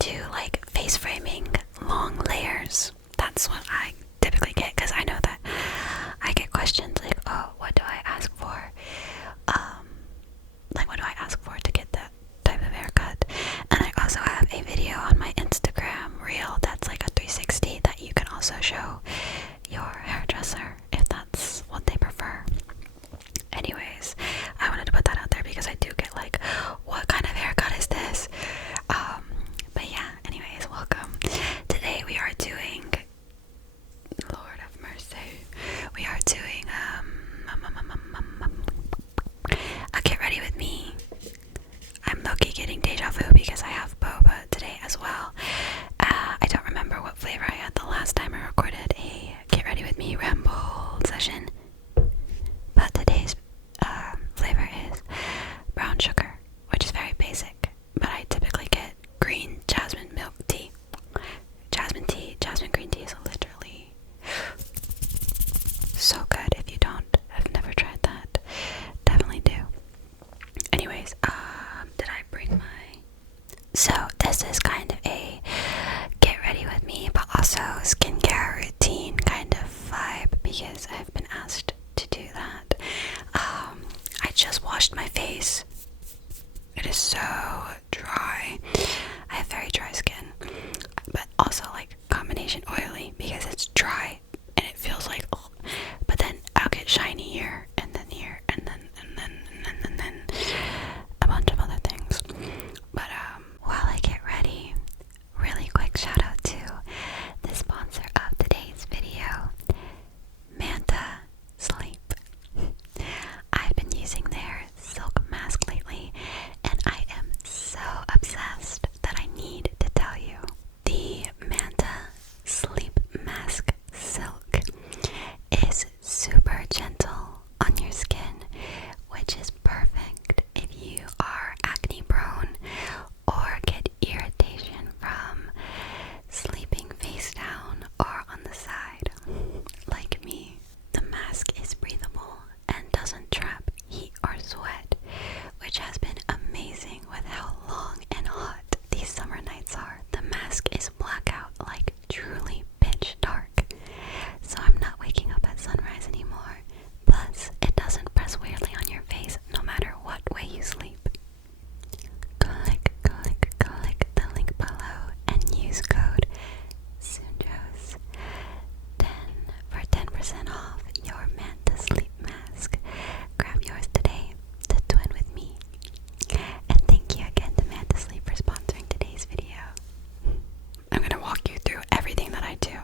do like face framing long layers. That's what I typically get, because I know that I get questions like, oh, what do I ask for? Like, what do I ask for to get that type of haircut? And I also have a video on my Instagram reel that's like a 360 that you can also show your hairdresser if that's what they prefer. Anyways, I wanted to put that out there because I do get like, what kind of haircut is this? But yeah, anyways, welcome. Today we are doing, Lord have mercy, we are doing a get ready with me. I'm low-key getting deja vu because I have boba today as well. I don't remember what flavor I had the last time I recorded a get ready with me ramble session, but today's flavor is brown sugar, which is very basic, but I typically get green jasmine milk tea. Jasmine green tea is literally so good. If you have never tried that, definitely do. Anyways, did I bring my... So this is kind of a get ready with me, but also skincare routine kind of vibe, because I've been asked to do that. I just washed my face. It is so dry. I have very dry skin, but also like combination oily because it's dry and it feels like, ugh. But then I'll get shiny here and then here and then a bunch of other things. But while I get ready, really quick shout out to the sponsor of today's video, Manta Sleep. I've been using their silk mask lately, and I am so obsessed that I need to tell you. The Manta Sleep Mask Silk is super gentle on your skin, which is perfect if you are acne prone or get irritation from sleeping face down or on the side, like me. The mask is breathable and doesn't trap heat or sweat, which has been amazing with how long and hot these summer nights are. The mask is blackout, like truly pitch dark, so I'm not waking up at sunrise anymore. Plus, it doesn't press weirdly on your face no matter what way you sleep. Click the link below and use code Sunjos 10 for 10% off your Manta Sleep Mask. Grab yours today to twin with me. And thank you again to Manta Sleep for sponsoring today's video. I'm gonna walk you through everything that I do,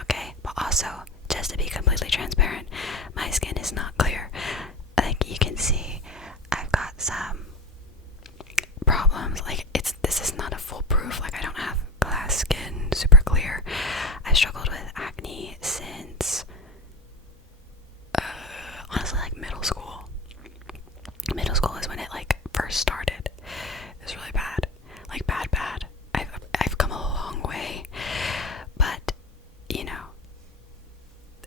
okay? But also, just to be completely transparent, my skin is not clear. Like you can see, I've got some problems. Like this is not a foolproof. Like I don't have glass skin, super clear. I struggled with acne since honestly like middle school. Middle school is when it like first started. It was really bad, like bad. I've come a long way, but you know,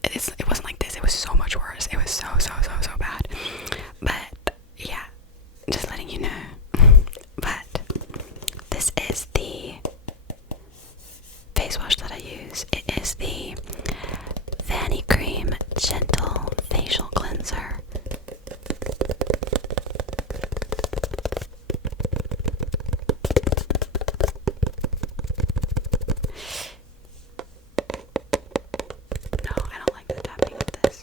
it wasn't like this. It was so much worse. It was so bad. But yeah, just letting you know. But this is the face wash that I use. It is the Vanny Cream Gentle Facial Cleanser. No, I don't like the tapping of this.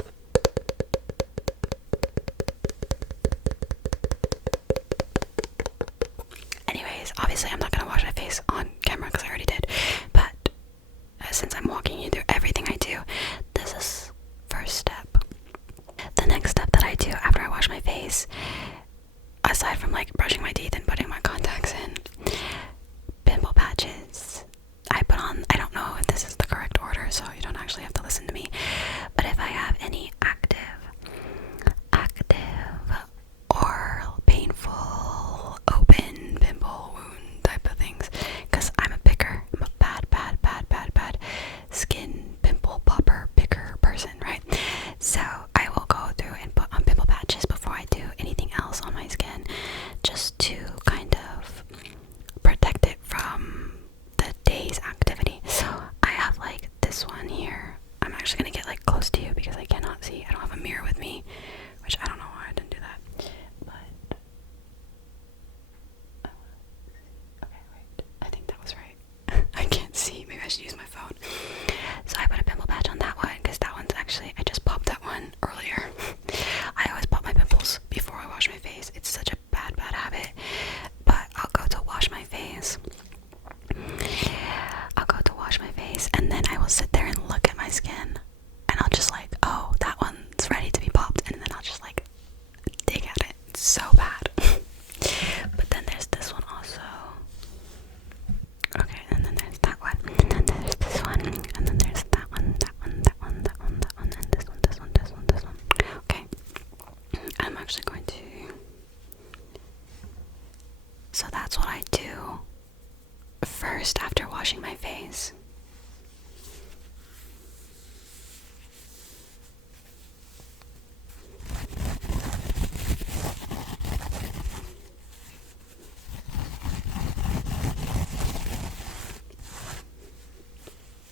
Anyways, obviously I'm not gonna wash my face on camera because I already did, but since I'm walking you through everything I do, this is first step. The next step that I do after I wash my face, aside from like brushing my teeth and putting my contacts in, pimple patches. I don't know if this is the correct order, so you don't actually have to listen to me, but if I have any active or painful open pimple wound type of things, because I'm a picker. I'm a bad skin pimple popper first after washing my face.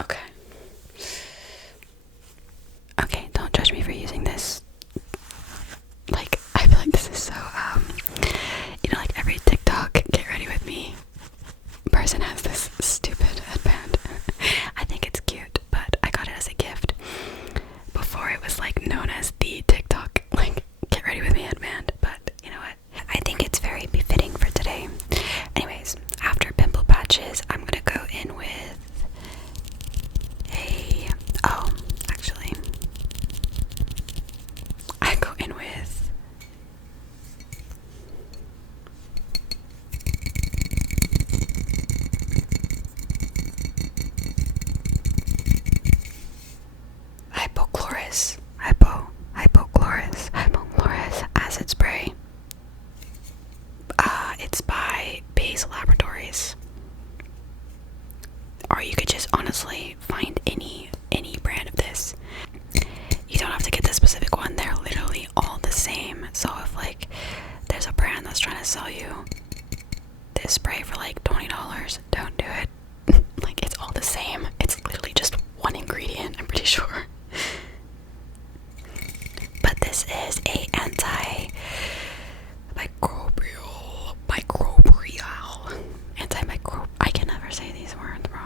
Okay. Okay, don't judge me for using this. Like, I feel like this is so, like every TikTok get ready with me person has this stupid headband. I think it's cute, but I got it as a gift before it was like known as the TikTok like get ready with me headband. But you know what? I think it's very befitting for today. Anyways, after pimple patches, I'm gonna go in with actually, I go in with hypochlorous acid spray. It's by Base Laboratories, or you could just honestly find any brand of this. You don't have to get the specific one. They're literally all the same. So if like there's a brand that's trying to sell you this spray for like $20, don't do it. Like, it's all the same. It's literally just one ingredient, I'm pretty sure. But this is a I can never say these words, bro.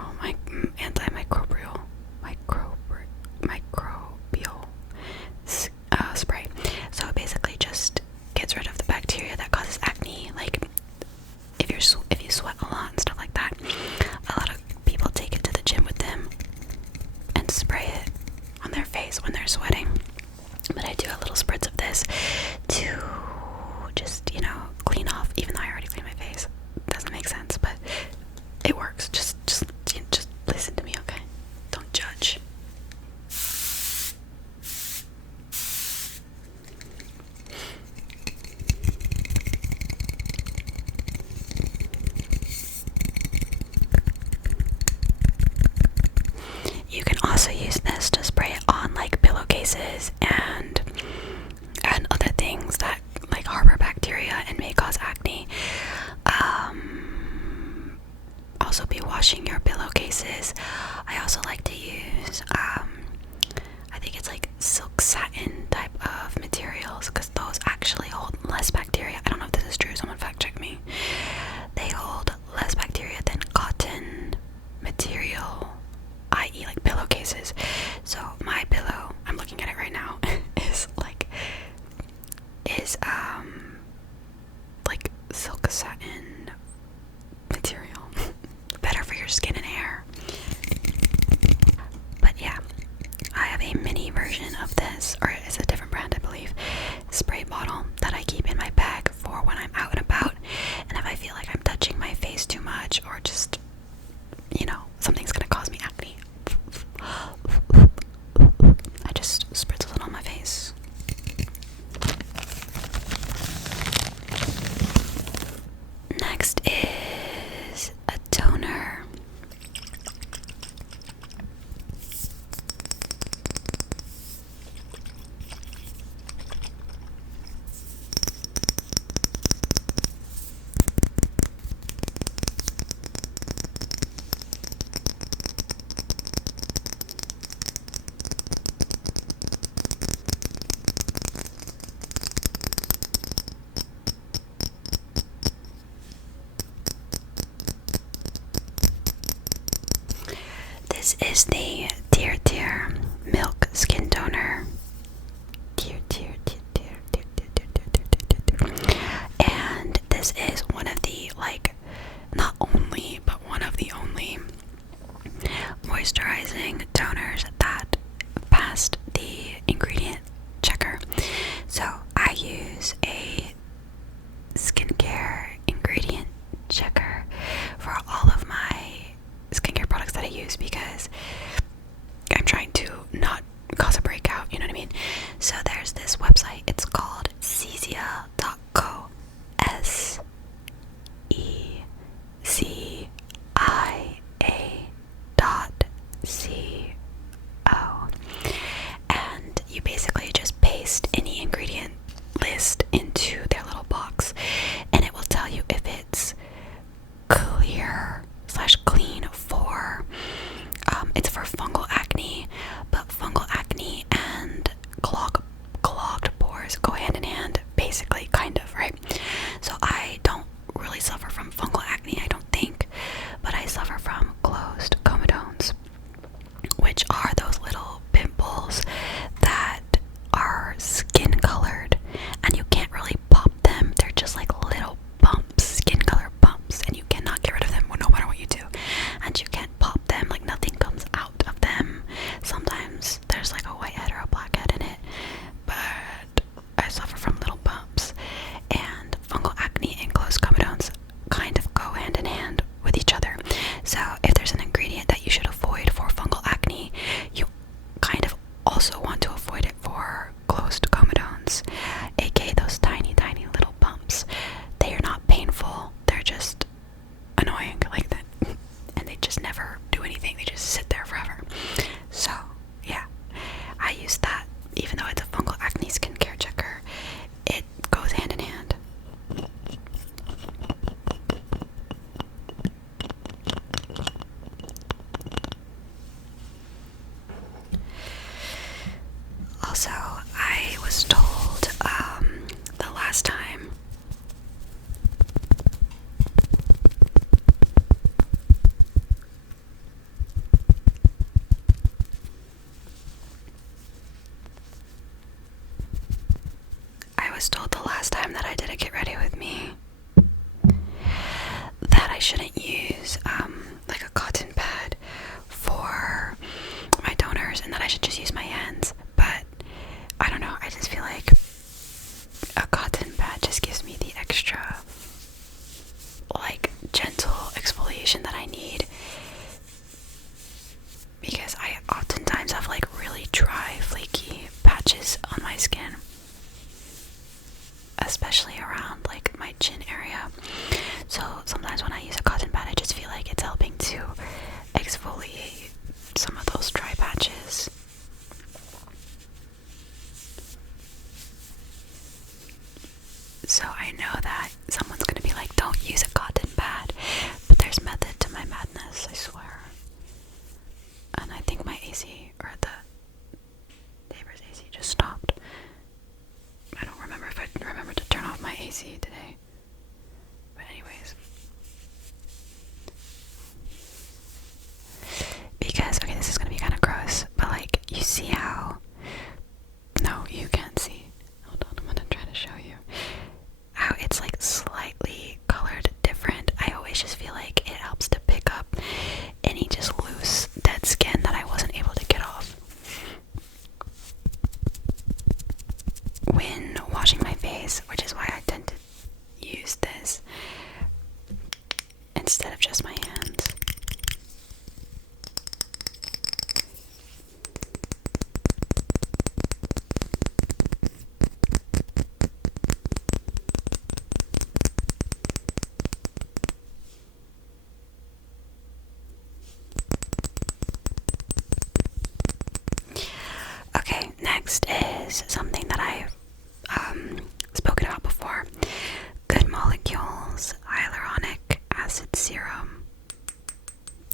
Antimicrobial spray. So it basically just gets rid of the bacteria that causes acne. Like, if you sweat a lot and stuff like that, a lot of people take it to the gym with them and spray it on their face when they're sweating. But I do a little spritz of this to just, clean off, even though I already cleaned my face. Doesn't make sense, but it works. Just listen to me, okay? Don't judge. You can also use this to spray it on like pillowcases and other things that like harbor bacteria and may cause acne. Also be washing your pillowcases. I also like to use I think it's like silk satin type of materials, because those actually hold less bacteria. I don't know if this is true, someone fact check me. They hold less bacteria than cotton material, i.e. like pillowcases. So my pillow, I'm looking at it right now, is like silk satin material. Better for your skin and hair. But yeah, I have a mini version of this, or it's a different brand I believe, spray bottle that I keep in my bag for when I'm out and about, and if I feel like I'm touching my face too much, or just, something's gonna cause me acne, I just spritz it on my face. Next is a toner. This is the Tear Milk Skin Toner. And this is one of the, not only, but one of the only moisturizing toners that passed the ingredient checker. So I use a skincare ingredient checker for all of my skincare products that I use, because I'm trying to not cause a breakout, you know what I mean? So there's this website, it's called Secia.co, SECIA.co, cure slash clean for, it's for fungal acne, but fungal acne and clogged pores go hand in hand, basically, kind of, right? So I don't really suffer from fungal acne, I don't think, but I suffer from closed comedones, which are those little pimples that are skin colored and you can't really pop them. They're just like little bumps, skin color bumps, and you cannot get rid of them no matter what you do. And you can't pop them, like nothing comes out of them. Sometimes there's like a white head or a black head in it, but I suffer from little bumps. And fungal acne and closed comedones kind of go hand in hand with each other. So if there's an ingredient that you should avoid for fungal acne, you kind of also want to avoid it for closed comedones, aka those tiny little bumps. They are not painful, they're just annoying like that, and they just never do anything, they just sit there forever. So yeah, I use that. Even though it's a fungal acne skincare checker, it goes hand in hand. Also, I was told the last time that I did a get ready with me that I shouldn't use like a cotton pad for my donors, and that I should just use my hands. But I don't know, I just feel like a cotton pad just gives me the extra like gentle exfoliation that I need, because I oftentimes have like really dry, flaky patches on my skin, especially around like my chin area. So sometimes when I use a cotton pad, I just feel like it's helping to exfoliate some of those dry patches. So I know that someone's gonna be like, don't use a cotton pad, but there's method to my madness, I swear. And I think my AC, or the neighbor's AC, just stopped. I don't remember if I remembered to turn off my AC today. But anyways. Because, okay, this is gonna be kind of gross, but like, you see how... No, you can't see. Hold on, I'm gonna try to show you. How it's like slightly colored different. I always just feel like it helps to pick up any just loose, dead skin that I wasn't able to get off when washing my face, which is why I tend to use this instead of just my hands. Okay, next is something that I've spoken about before. Good Molecules Hyaluronic Acid Serum.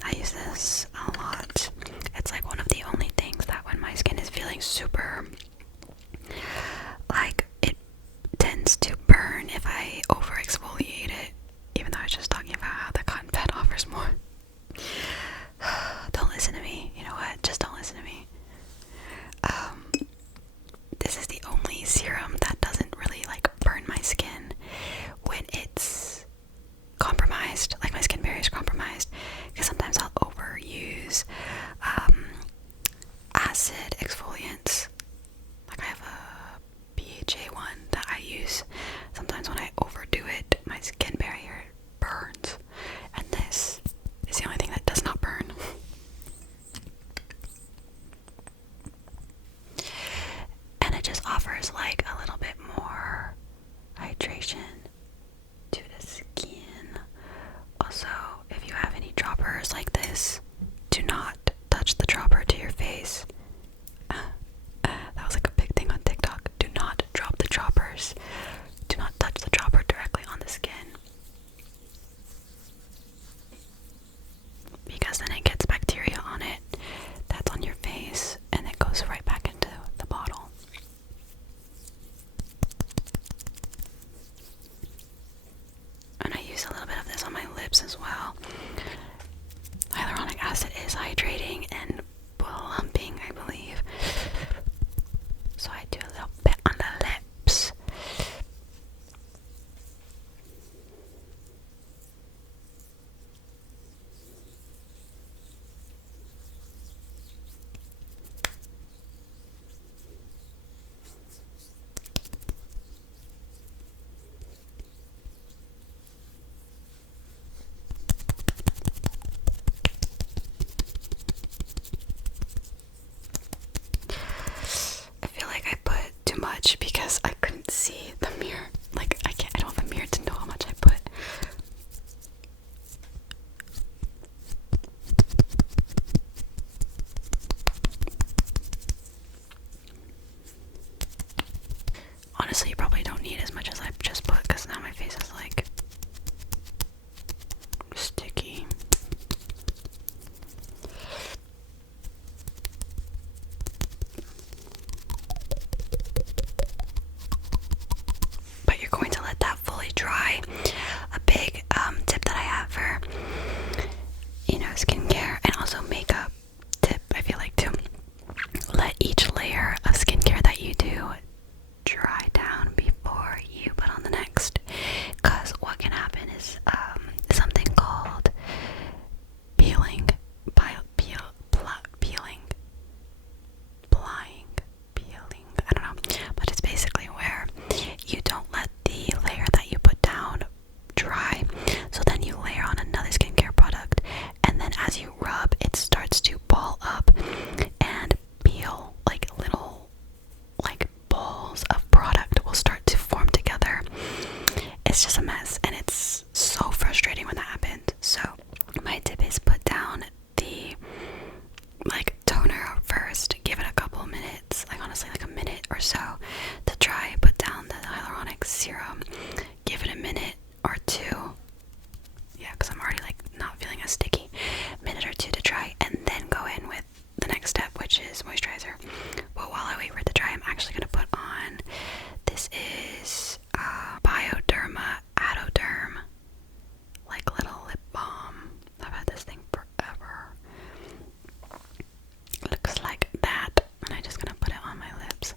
I use this a lot. It's like one of the only things that when my skin is feeling super, like, it tends to burn if I over exfoliate it, even though I was just talking about how the cotton pad offers more. Don't listen to me. You know what? Just don't listen to me. This is the only serum that doesn't really like burn my skin when it's compromised, like my skin barrier is compromised, because sometimes I'll overuse acid exfoliants. Like I have a BHA one that I use. Sometimes when I overdo it, my skin barrier burns, and this is the only thing that does not burn. And it just offers like a little bit more hydration to the skin. Also, if you have any droppers like this, do not touch the dropper to your face. That was like a big thing on TikTok. Do not drop the droppers. Do not touch the dropper directly on the skin. skincare and also makeup tip, I feel like, to let each layer of skincare that you do dry down before you put on the next. Because what can happen is something called peeling, I don't know, but it's basically where you don't let the layer that you put down dry, so then you layer on another skincare product, and then as you rub, it starts to ball up and peel, like little like balls of product will start to form together. It's just a mess, and it's so frustrating when that happens. So my tip is put down the toner first, give it a couple minutes, like honestly like a minute or so to dry. Put down the hyaluronic serum, give it a minute or two, yeah, because I'm already like not feeling as sticky, minute or two to dry, and then go in with the next step, which is moisturizer. But while I wait for it to dry, I'm actually going to put on, this is Bioderma Adoderm, like little lip balm. I've had this thing forever. Looks like that, and I'm just gonna put it on my lips.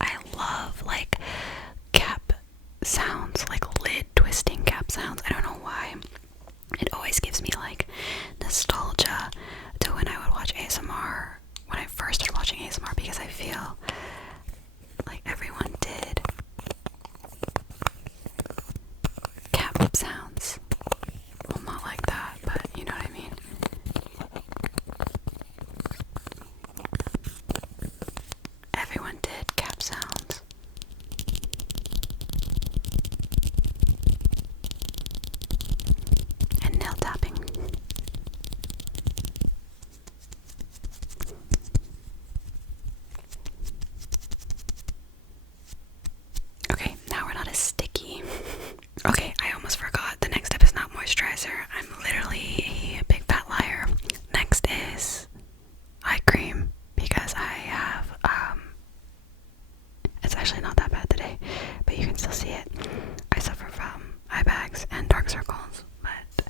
I love like cap sounds, like lid twisting cap sounds. I don't know why. It always gives me like nostalgia to when I would watch ASMR, when I first started watching ASMR, because I feel like everyone did cap sounds. Well, not like that, but you know what I mean. Everyone did cap sounds. And nail tapping. Okay, now we're not as sticky. Okay, I almost forgot. The next step is not moisturizer. I'm literally a big fat liar. Next is eye cream, because I have it's actually not that bad today, but you can still see it. I suffer from eye bags and dark circles, but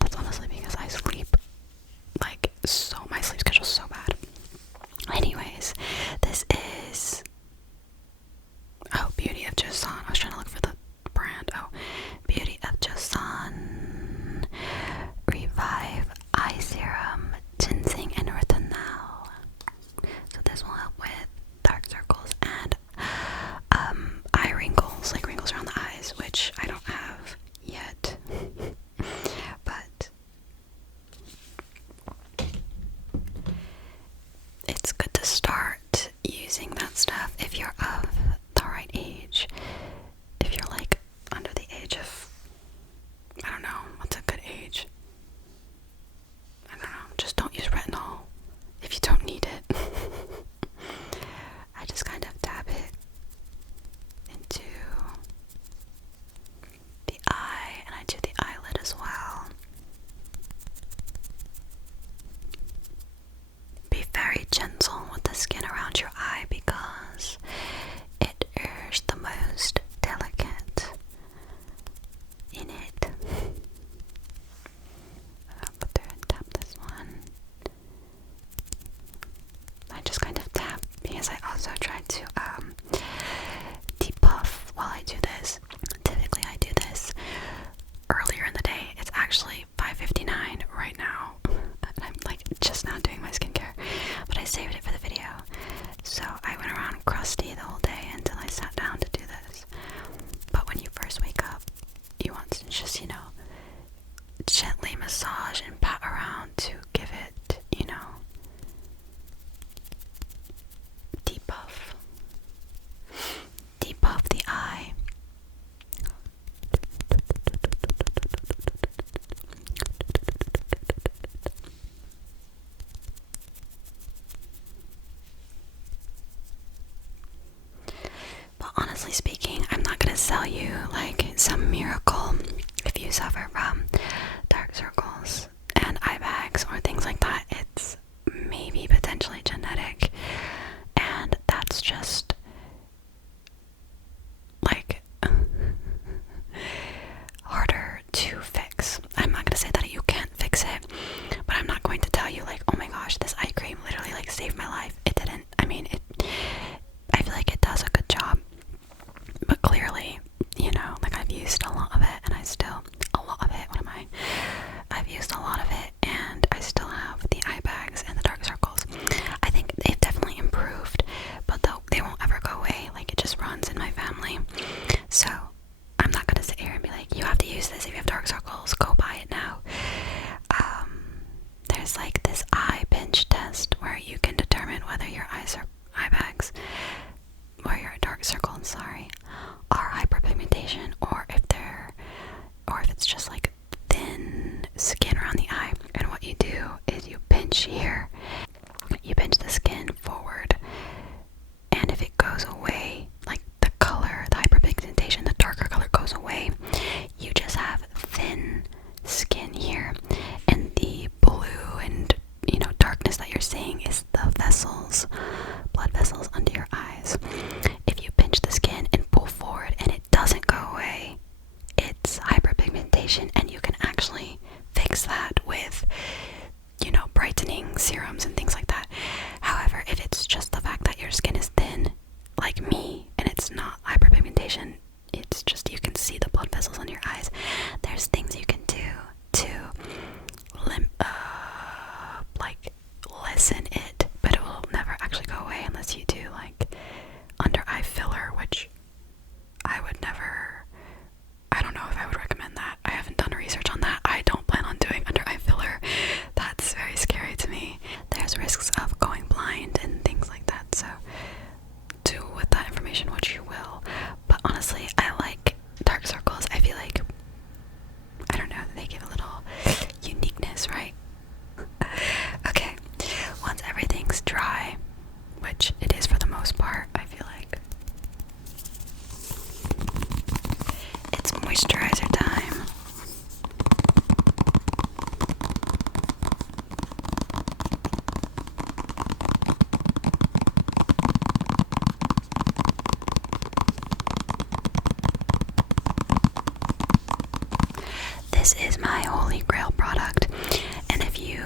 that's honestly because I sleep like so, my sleep schedule's so bad. Anyways, this is Beauty of Joseon. I was trying to look for the brand. Beauty of Joseon Revive Eye Serum, Ginseng and Retinol. So this will help with dark circles and eye wrinkles, like wrinkles around the eyes, which I don't have yet. you like some miracle if you suffer from dark circles and eye bags or things like that. It's maybe potentially genetic, and that's just like harder to fix. I'm not gonna say that you can't fix it, but I'm not going to tell you like, oh my gosh, this eye cream literally like saved my life. It didn't. I mean, I feel like it does a good job, but clearly, you know, like I've used a lot of it, and I've used a lot of it, and I still have the eye bags and the dark circles. I think they've definitely improved, but they won't ever go away. Like, it just runs in my family. So I'm not gonna sit here and be like, you have to use this if you have dark circles, go buy it now. There's like this eye pinch test where you can determine whether your eye bags or your dark circles, sorry, are hyperpigmentation, or if it's just like thin skin around the eye. And what you do is you pinch here, you pinch the skin forward, and if it goes away, like the color, the hyperpigmentation, the darker color goes away, you just have thin skin here, and the blue and, you know, darkness that you're seeing is the vessels, blood vessels under your eyes. If you pinch the skin and pull forward and it doesn't go away, it's hyperpigmentation, and you can actually fix that with, you know, brightening serums and things like that. However, if it's just the fact that your skin is thin, like me, and it's not hyperpigmentation, it's just you can see the blood vessels on your eyes, there's things you can do to like lessen it, but it will never actually go away unless you do like under eye filler, which I don't know if I would recommend that. I haven't done research on that. I don't plan on doing under eye filler. That's very scary to me. There's risks of going blind and things like that, so do with that information what you will. But honestly, I like dark circles. I feel like, I don't know, they give a little uniqueness, right? Okay, once everything's dry, which it is for the most part, I feel like it's moisturizer time. This is my holy grail product, and if you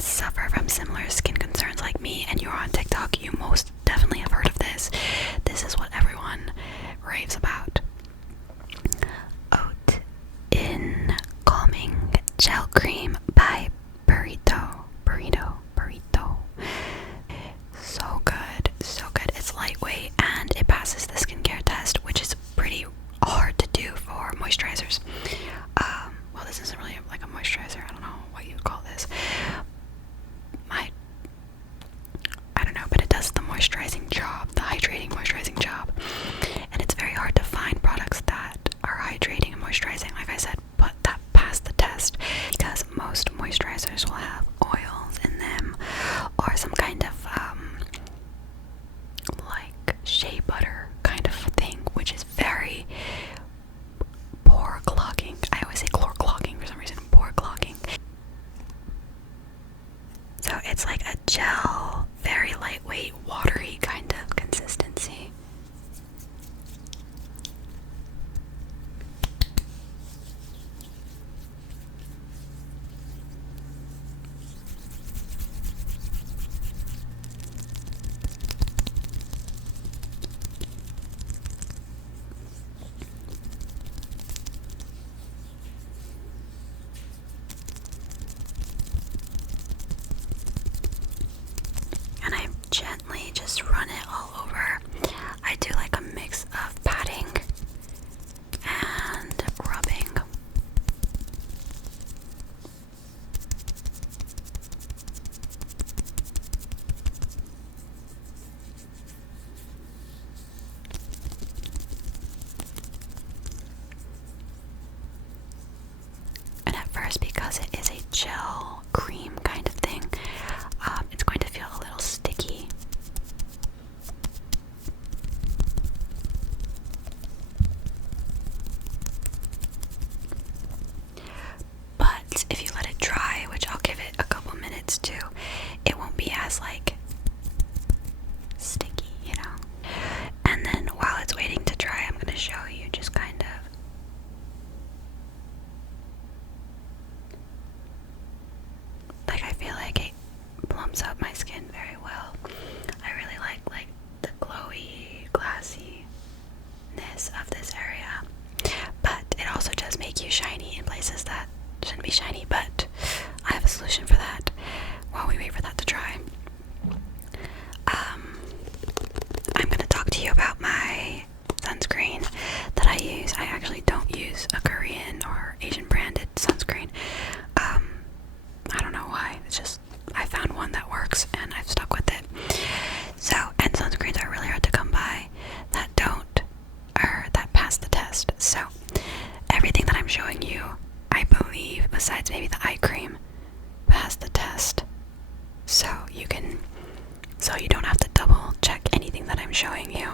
suffer from similar skin concerns like me and you're on TikTok, you most definitely have heard of this. This is what everyone raves about. Oat in Calming Gel Cream by Burrito. So good, so good. It's lightweight and it passes the skincare test, which is pretty hard to do for moisturizers. Well, this isn't really like a moisturizer. I don't know what you would call this. I don't know, but it does the moisturizing job, the hydrating moisturizing job. And it's very hard to find products that are hydrating and moisturizing, like I said, but that pass the test, because most moisturizers will have oils in them or some kind of like shea butter kind of thing, which is very pore clogging. I always say chlor clogging for some reason, pore clogging. So it's like a gel, very lightweight, watery kind of consistency. And I gently just run it all over. I do like a mix of patting and rubbing. And at first, because it is a gel cream kind of thing, it's going to feel a little sticky. once, if you let it dry, which I'll give it a couple minutes to, it won't be as like sticky, you know. And then while it's waiting to dry, I'm gonna show you just kind of like, I feel like it plumps out my skin very well. I really like the glowy, glassiness of this area, but it also does make you shiny in places that shouldn't be shiny, but I have a solution for that while we wait for that to dry. I'm gonna talk to you about my sunscreen that I use. I actually don't use a Korean or Asian branded sunscreen. I don't know why. It's just I found one that works and I've stuck with it. So, and sunscreens are really hard to come by that that pass the test. So, everything that I'm showing you, I believe, besides maybe the eye cream, passed the test. So you don't have to double check anything that I'm showing you.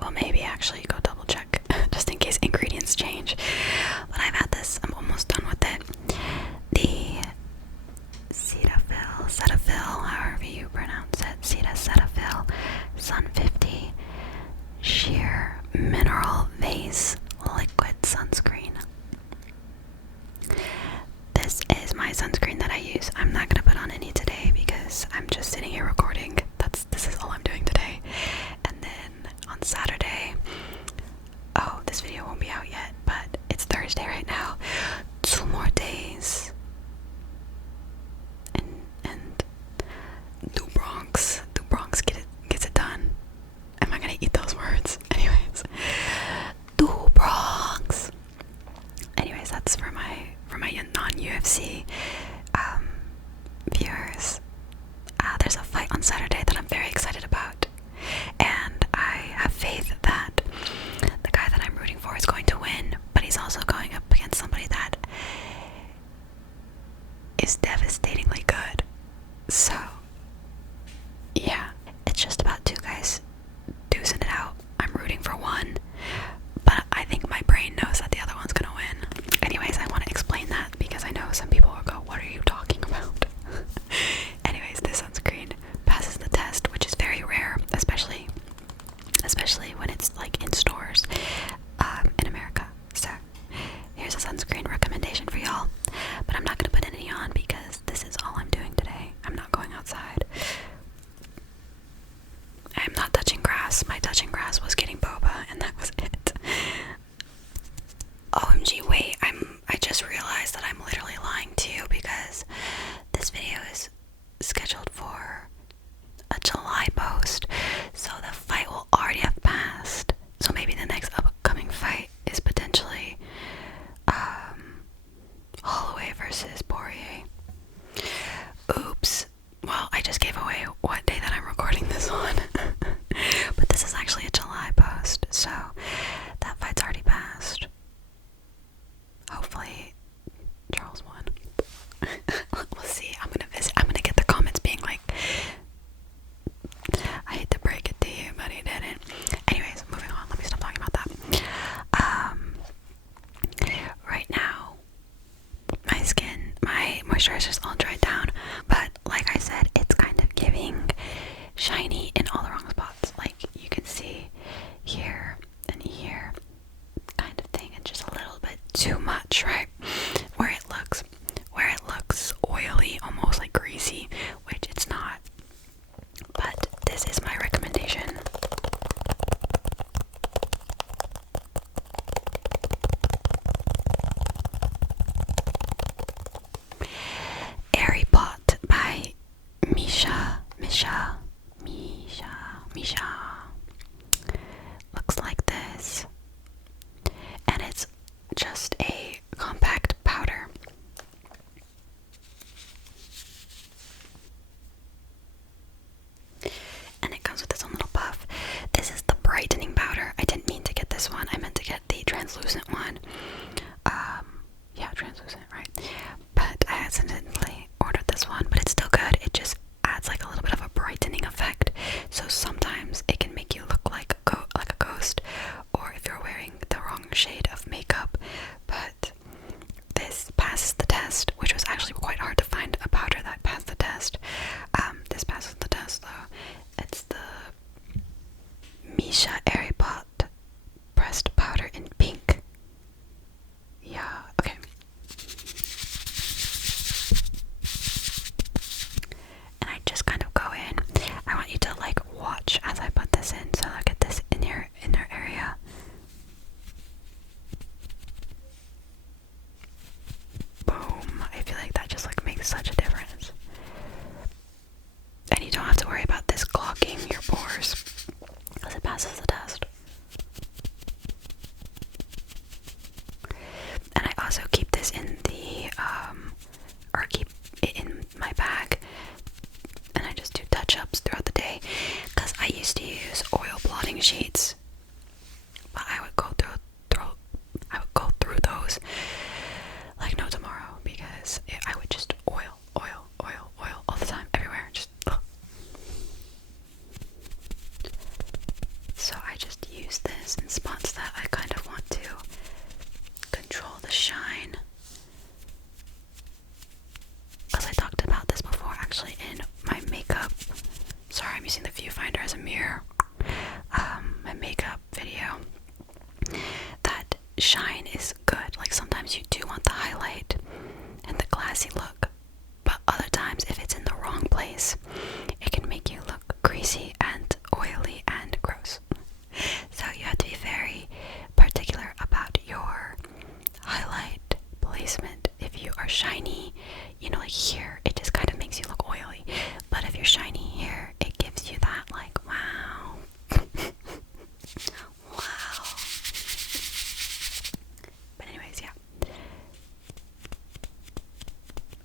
Well, maybe actually go double check just in case ingredients change. But I've had this, I'm almost done with it. The Cetaphil, however you pronounce it, Cetaphil Sun 50 Sheer Mineral Base Liquid Sunscreen. This is my sunscreen that I use. I'm not gonna put on any today because I'm just sitting here recording. This is all I'm doing today. And then on Saturday, oh, this video won't be out yet, but it's Thursday right now. 2 more days. And Du Bronx gets it done. Am I gonna eat those words? Anyways, Du Bronx. Anyways, that's for my non-UFC viewers. There's a fight on Saturday that I'm very excited about, and I have faith that the guy that I'm rooting for is going to win, but he's also going up against somebody that is devastatingly good. So yeah, it's just about 2 guys deucing it out. I'm rooting for one, but I think my brain knows that the other one's gonna win. Anyways, I want to explain that because I know some people will go, what are you talking about? Anyways, this sunscreen passes the test, which is very rare, especially when it's like in stores in America. So here's a sunscreen recommendation for y'all, but I'm not gonna put any on because this is all I'm doing today. I'm not going outside. I'm not touching grass. My touching grass was getting boba, and that was it. OMG, wait, I just realized that I'm literally lying to you because this video is scheduled for a July post, so the fight will already have passed. So maybe the next upcoming fight is potentially Holloway versus Poirier. Oops. Well, I just gave away what day that I'm recording this on. But this is actually a July post, so that fight's already passed. Hopefully Charles won. We'll see. I'm gonna get the comments being like, I hate to break it to you, but he didn't. Anyways, moving on. Let me stop talking about that. Right now, my skin, my moisturizer's all dried down, but like I said, it's kind of giving shiny in all the wrong spots. Like you can see here and here, kind of thing, and just a little bit too much, right? Where it looks oily, almost like greasy, which it's not. But this is my recommendation. Airy Pot by Misha. Looks like this. And it's just a compact Misha Airpot pressed powder in pink. Yeah, okay. And I just kind of go in. I want you to like watch as I put this in. So look at this in your inner area. Boom. I feel like that just like makes such a difference. And you don't have to worry about this clogging your pores because it passes the test. And I also keep this in the, or keep it in my bag. And I just do touch-ups throughout the day. Because I used to use oil blotting sheets. But I would go through those like no tomorrow. Because I would just oil all the time, everywhere. Just, ugh. So I just use this in spots that I kind of want to control the shine. Because I talked about this before actually in my makeup. Sorry, I'm using the viewfinder as a mirror. My makeup video. That shine is good. Like sometimes you do want the highlight and the glassy look. But other times if it's in the wrong place, it can make you look greasy and oily and gross. So you have to be very particular about your highlight placement. If you are shiny, you know, like here, it just kind of makes you look oily. But if you're shiny here, it gives you that like, wow. Wow. But anyways, yeah.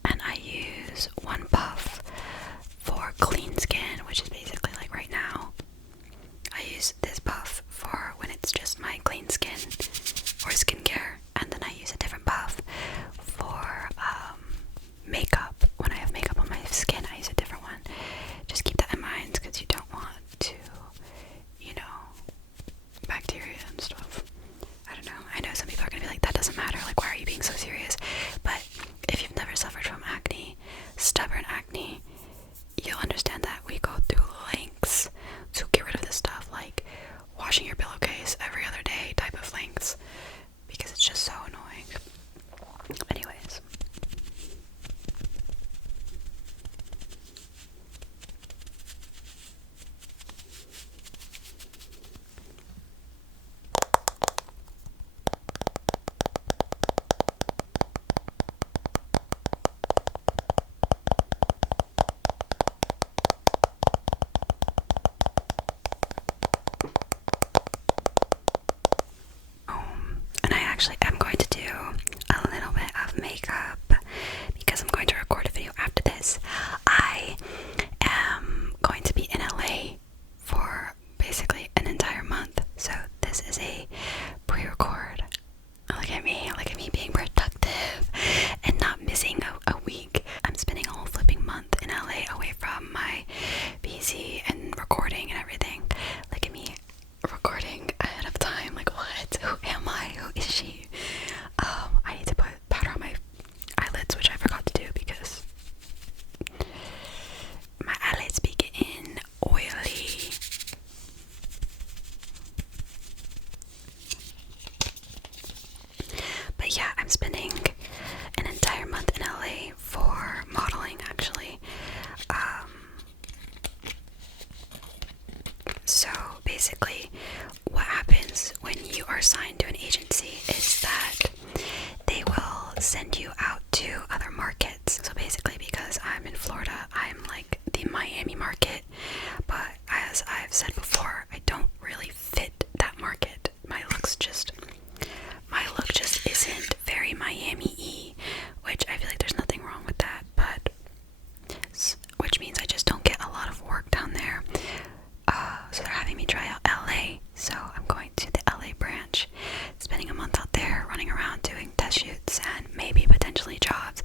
And I use one puff for clean skin, which is basically like right now. I use this puff for when it's just my clean skin or skincare, and then I use a different puff for makeup. When I have makeup on my skin, I use a different one. Just keep that in mind because you don't want to, you know, bacteria and stuff. I don't know. I know some people are gonna be like, that doesn't matter. Like, why are you being so serious? But if you've never suffered from acne, stubborn acne, you'll understand that we go through lengths to get rid of this stuff, like washing your pillowcase every other day type of lengths, because it's just so annoying. Anyways. And I actually am going to do a little bit of makeup because I'm going to record a video after this. I am going to be in LA for basically an entire month, so this is a pre-record. Look at me being productive and not missing a week. I'm spending a whole flipping month in LA away from my PC and recording and everything. Look at me recording ahead of time. Like, what? Who am I? Who is she? I need to put powder on my eyelids, which I forgot to do because my eyelids be getting oily. But yeah, I'm spending an entire month in LA for modeling, actually. So basically, what happens when you are signed to an agency is that they will send you out to other markets. So basically, because I'm in Florida, I'm like the Miami market, but as I've said before, I don't really fit that market. My look just isn't very Miami-y, which I feel like there's nothing wrong with that, but which means I just don't get a lot of work down there. So they're having me try out LA, so I'm going to the LA branch, spending a month out there, running around doing test shoots and maybe potentially jobs,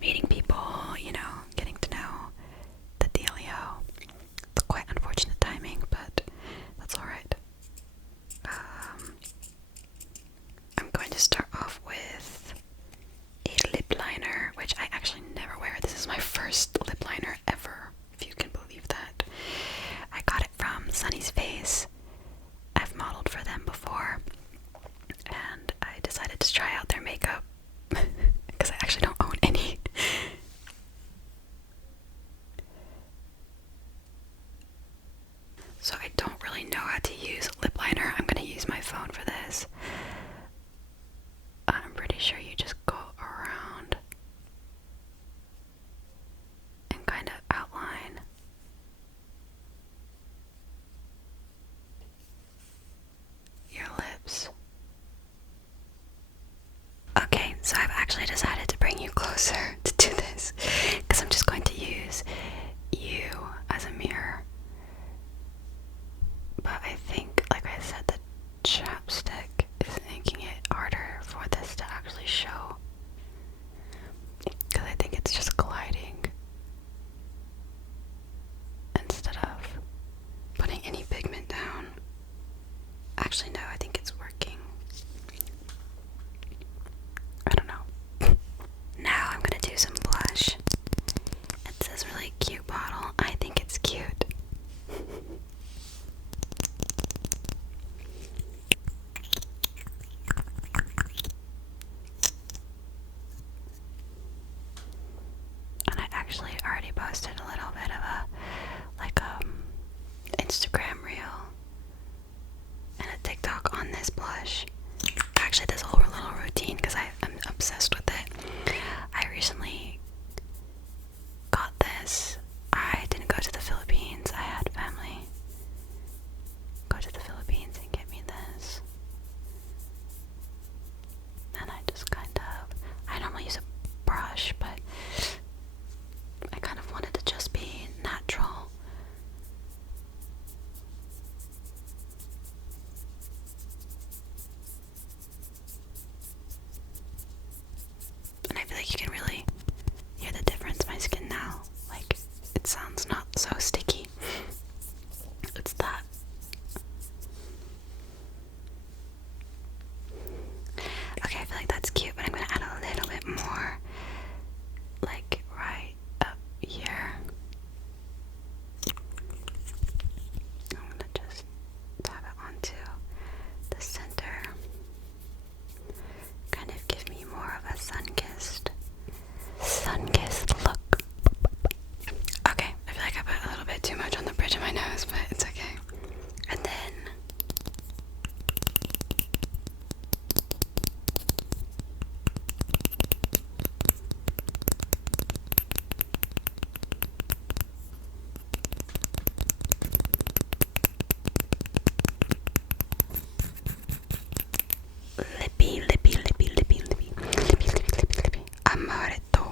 meeting people, you know, getting to know the dealio. It's quite unfortunate timing, but actually know how to use lip liner. I'm gonna use my phone for this. I'm pretty sure you just go around and kind of outline. Your lips. Okay, so I've actually decided to bring you closer to do this because I'm just going to use you as a mirror. But I think, like I said, the chapstick is making it harder for this to actually show because I think it's just gliding instead of putting any pigment down. Actually, no, I think it's working. I don't know. Now I'm gonna do some blush. It says really cute bottle. I think it's cute. And I actually already posted a little bit of a Instagram reel and a TikTok on this blush. Actually, this whole little routine because I'm obsessed with it. I recently got this. I didn't go to the Philippines. I had family go to the Philippines and get me this. And I just I normally use a brush, but I kind of wanted to just be natural. And I feel like you can really hear the difference in my skin now. Like, it sounds not so sticky. It's that. Okay, I feel like that's cute, but I'm gonna add a little bit more, like right up here. I'm gonna just tap it onto the center. Kind of give me more of a sun-kissed look. Okay, I feel like I put a little bit too much on the bridge of my nose, but it's okay. And then lippy, amaretto.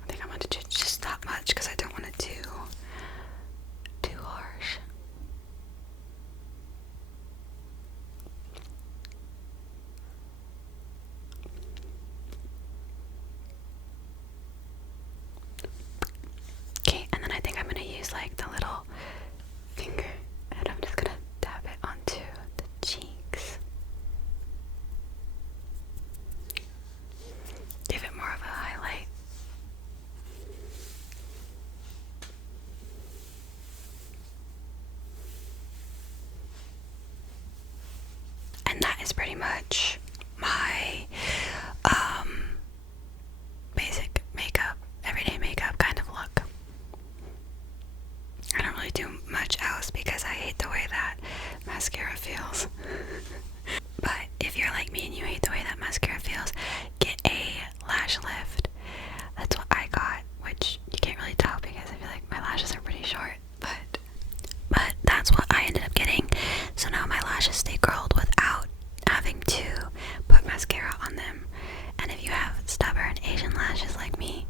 I think I'm going to do just that much because I don't want it too harsh. Okay, and then I think I'm going to use like the little finger and I'm just going to tap it onto the cheeks. Give it more of a highlight. And that is pretty much my basic makeup, everyday makeup kind of look. I don't really do much else because I hate the way that mascara feels. But if you're like me and you hate the way that mascara feels, get a lash lift. That's what I got, which you can't really tell because I feel like my lashes are pretty short, but that's what I ended up getting. So now my lashes stay curled without having to put mascara on them. And if you have stubborn Asian lashes like me,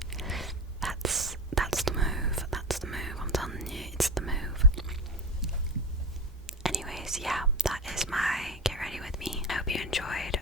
that's the move. That's the move. I'm telling you, it's the move. Anyways, yeah, that is my get ready with me. I hope you enjoyed